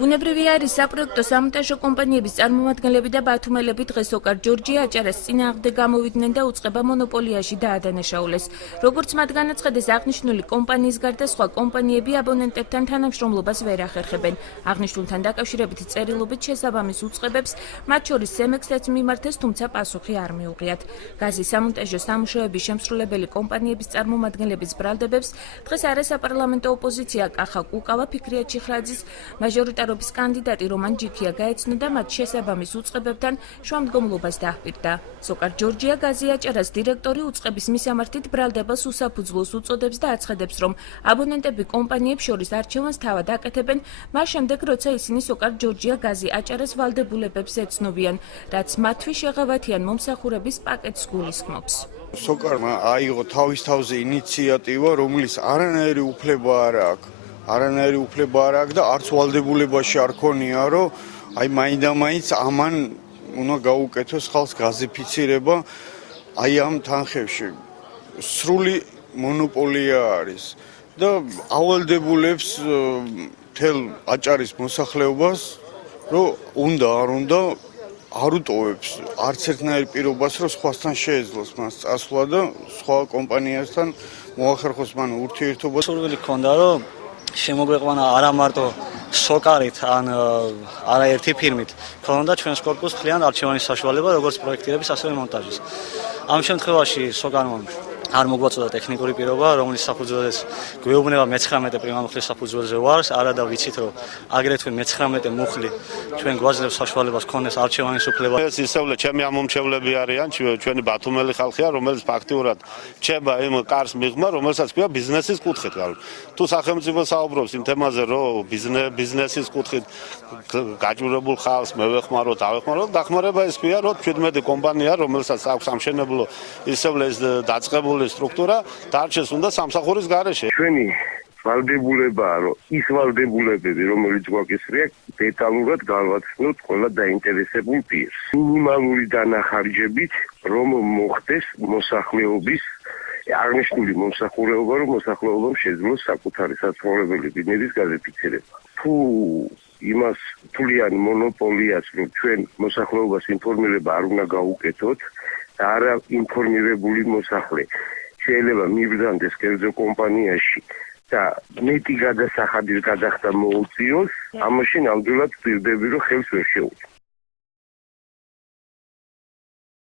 ბუნებრივია არის საპროექტო სამონტაჟო კომპანიების წარმომადგენლები და ბათუმელები დღეს ოკარ ჯორჯია აჭარას წინააღმდეგ გამოვიდნენ და უწყება მონოპოლიაში დაადანაშაულეს. როგორც მათ განაცხადეს, აღნიშნული კომპანიის გარდა სხვა კომპანიები აბონენტებთან თანამშრომლობას ვერ ახერხებენ. აღნიშნულთან დაკავშირებით წერილობით შესაბამის უწყებებს, მათ შორის CEMEX-ს მიმართეს, თუმცა პასუხი არ მიუღიათ. გაზის სამონტაჟო სამუშაოების შემსრულებელი კომპანიების წარმომადგენლების ბრალდებებს დღეს არასაპარლამენტო ოპოზიცია კახა კუკავა, ფიქრია ჩიხრაძის მაჟორიტარობის კანდიდატი რომან ჯიქია გაეცნო და მათ შესაბამის უწყებებთან შუამდგომლობას დაჰპირდა. სოკარ ჯორჯია გაზი აჭარას დირექტორი უწყების მისამართით ბრალდებას უსაფუძვლოს უწოდებს და აცხადებს, რომ აბონენტები კომპანიებს შორის არჩევანს თავად აკეთებენ, მას შემდეგ, როცა ისინი სოკარ ჯორჯია გაზი აჭარას ვალდებულებებს ეცნობიან, რაც მათთვის შეღავათიან მომსახურების პაკეტს გულისხმობს. სოკარმა აიღო თავის თავზე ინიციატივა, რომლის არანაირი უფლება არ აქვს და არც ვალდებულებაში არ ქონია, რომ აი მაინდამაინც ამან უნდა გაუკეთოს ხალხს გაზიფიცირება. აი ამ თანხებში სრული მონოპოლია არის და ავალდებულებს მთელ აჭარის მოსახლეობას, რომ უნდა არ უნდა არ უტოვებს არც ერთნაირ პირობას, რომ სხვასთან შეეძლოს მას წასვლა და სხვა კომპანიასთან მოახერხოს მან ურთიერთობა. სურვილი ჰქონდა, რომ შემოგვეყვანა არა მარტო სოკარით ან არაერთი ფირმით, ქონდა ჩვენს კორპუსს მთლიან არჩევანის საშუალება, როგორც პროექტირების, ასევე მონტაჟის. ამ შემთხვევაში სოკარმა არ მოგვაწოდა ტექნიკური პირობა, რომლის საფუძველზეც გვეუბნება მე-19 პრიმამუხლის საფუძველზე ვარს, არადა ვიცით, რომ აგრეთვე მე-19 მუხლი ჩვენ გვაძლევს საშუალებას ქონდეს არჩევანის უფლება. ეს ისევ ჩემი ამომრჩევლები არიან, ჩვენი ბათუმელი ხალხია, რომელიც ფაქტიურად რჩება იმ კარს მიღმა, რომელსაც ქვია ბიზნესის კუთხით. თუ სახელმწიფო საუბრობს იმ თემაზე, რომ ბიზნესის კუთხით გაჭირებულ ხალხს მევეხმაროთ, დავეხმაროთ, დახმარება ის ქვია, რომ 17 კომპანია, რომელსაც აქვს სამშენებლო ისევ ეს დაწყებული სტრუქტურა დარჩეს უნდა სამსახურის გარეშე. ჩვენი ვალდებულებაა, რომ ის ვალდებულებები, რომელიც გვაქვს, დეტალურად გავაცნოთ ყველა დაინტერესებულ პირს. მინიმალური დანახარჯებით, რომ მოხდეს მოსახლეობის აღნიშნული მომსახურება, რომ მოსახლეობამ შეძლოს საკუთარი საცხოვრებელი ბინების გაზიფიცირება. თუ იმას თვლიან მონოპოლიას, რომ ჩვენ მოსახლეობას ინფორმირება არ უნდა გაუკეთოთ, არა ინფორმირებული მოსახლე შეიძლება მიბრძანდეს კერძო კომპანიაში და მეტი გადასახადის გადახდა მოუწიოს, ამაში ნამდვილად ვპირდები, რომ ხელს ვერ შეუწყო.